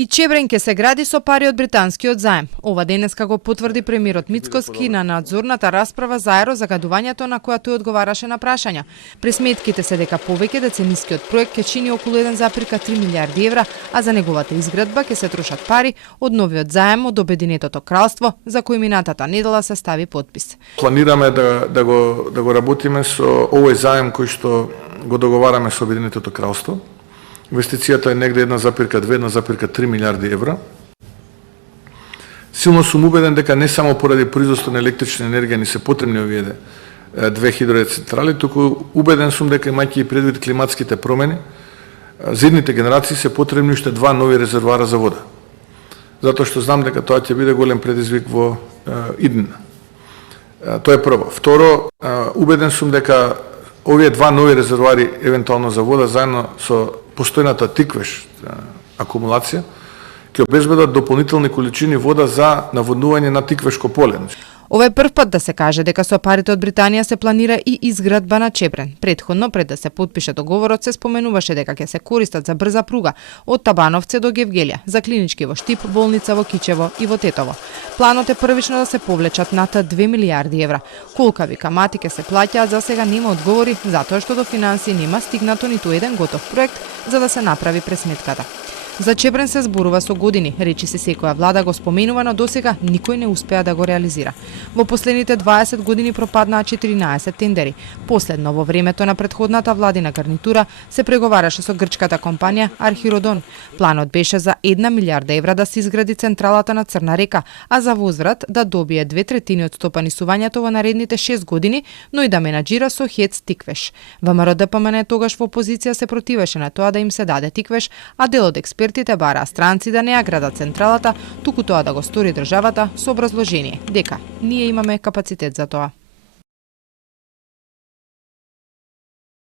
И Чебрен ќе се гради со пари од британскиот заем. Ова денеска го потврди премиерот Мицкоски на надзорната расправа за аерозагадувањето на која тој одговараше на прашања. Пресметките се дека повеќе деценискиот проект ќе чини околу 1,3 милиарди евра, а за неговата изградба ќе се трошат пари од новиот заем од Обединетото кралство, за кој минатата недела се стави подпис. Планираме да го работиме со овој заем кој што го договараме со Обединетото кралство. Инвестицијата е негде 1,2-1,3 милиарди евра. Силно сум убеден дека не само поради производство на електрична енергија ни се потребни овие 2 хидроцентрали, туку убеден сум дека имајќи и предвид климатските промени, за идните генерации се потребни уште 2 нови резервоара за вода. Затоа што знам дека тоа ќе биде голем предизвик во иднина. Тоа е прво. Второ, убеден сум дека овие 2 нови резервоари евентуално за вода заедно со постојната тиквеш акумулација ќе обезбедат дополнителни количини вода за наводнување на тиквешко поле. Ова е прв пат да се каже дека со парите од Британија се планира и изградба на Чебрен. Предходно, пред да се потпише договорот, се споменуваше дека ќе се користат за брза пруга од Табановце до Гевгелија, за клинички во Штип, болница во Кичево и во Тетово. Планот е првично да се повлечат над 2 милиарди евра. Колкави камати ќе се плаќаат, за сега нема одговори, затоа што до финансии нема стигнато ниту еден готов проект за да се направи пресметката. За Чебрен се зборува со години, речи се секоја влада го споменува, но досега никој не успеа да го реализира. Во последните 20 години пропаднаа 14 тендери. Последно во времето на претходната владина гарнитура се преговараше со грчката компанија Архиродон. Планот беше за 1 милиарда евра да се изгради централата на Црна река, а за возврат да добие 2/3 од стопанисувањето во наредните 6 години, но и да менаџира со ХЕЦ Тиквеш. ВМРО-ДПМН тогаш во опозиција се противеше на тоа да им се даде Тиквеш, а дел од експертите бараа странци да не ја градат централата, туку тоа да го стори државата со образложение дека ние имаме капацитет за тоа.